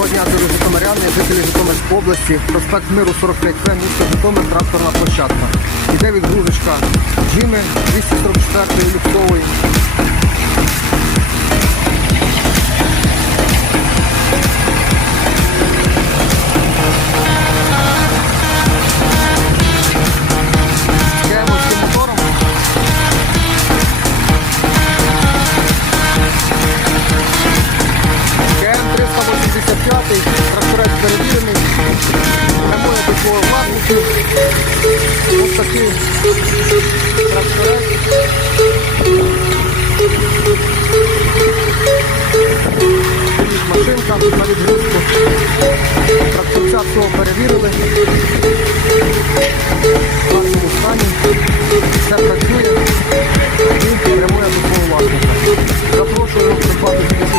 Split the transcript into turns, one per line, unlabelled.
Доброго дня, дорогі житомиряни, жителі Житомирської області. Проспект Миру 45П, місто Житомир, тракторна площадка. Іде відгрузочка Джими 244 люксової. розпочатий, розбирати перевірений, знаходити свого власників. Ось такий тракторець. Машинка на відгрузку. Тракторця цього перевірили. В гарному стані. Все працює і прямує до власника. Запрошую придбати.